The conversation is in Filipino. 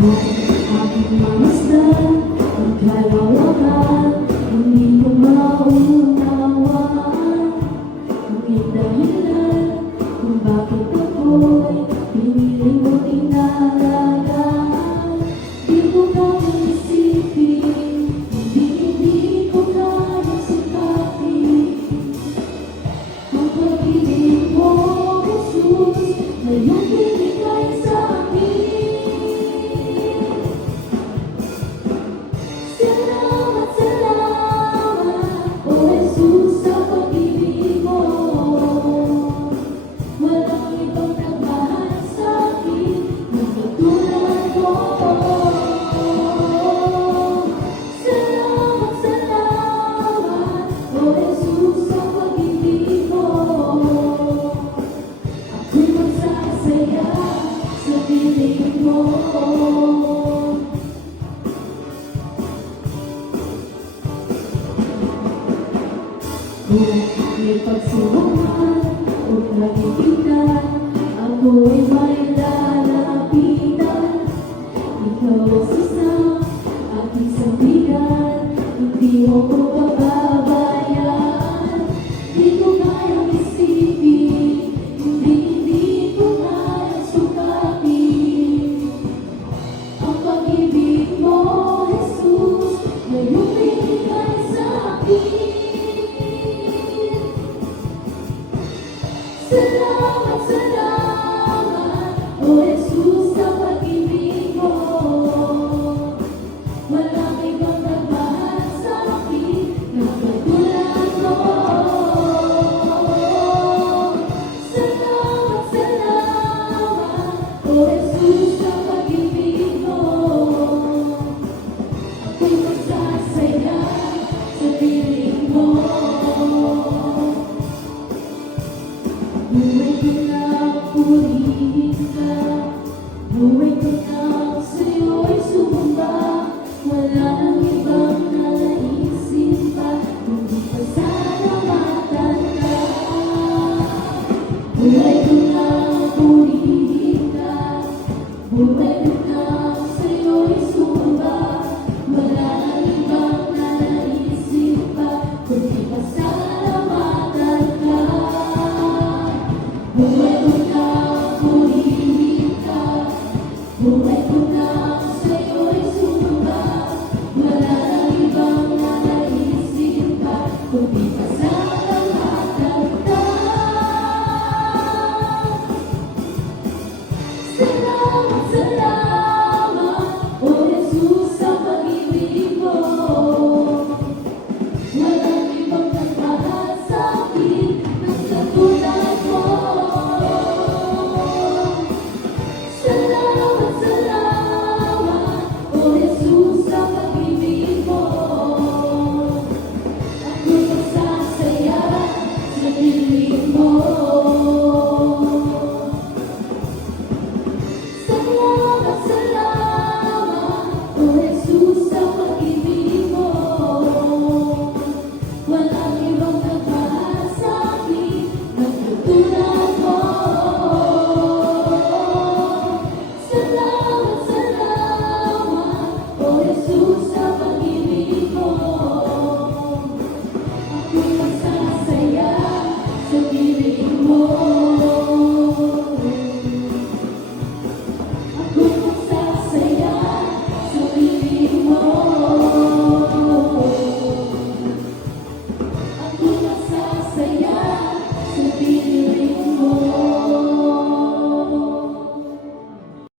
Aking mamasdan, ang kalawakan, hindi ko maunawaan. Ngunit dahilan kung bakit ako'y pinili mo inalagaan. Di ko kayang isipin, hindi ko kayang sikapin ang pag-ibig mo, Jesus, na iyong binigay sa akin. Salamat, salamat, O Jesus, sa pag-ibig mo. Walang ibang nagmahal sa akin na katulad mo. Salamat, salamat, O Jesus, sa pag-ibig mo. Ako'y magsasaya sa piling mo. Kung may pagsimulan o nagiginggan, ako'y may lalapitan. Ikaw ang sasang aking sandigan, hindi mo ko pababayaan. Di ko kayang isipin, hindi ko kayang sukapin ang pag-ibig mo, Jesus, na iyong binigay sa akin. Salamat, salamat, O Jesus, sa pag-ibig mo. Walang ibang nagmahal sa akin na katulad mo. Salamat, salamat, O Jesus, sa pag-ibig mo. Ako'y magsasaya sa piling mo. Buhay ko na purihin ka, buhay ko na sa'yo'y sumamba. Wala nang ibang nalaisin pa, kundi pasalamatan ka. Buhay ko na purihin ka, buhay ko na sa'yo'y sumamba. Wala nang ibang nalaisin pa, kundi pasalamatan ka. Buhay ko na purihin ka, buhay ko na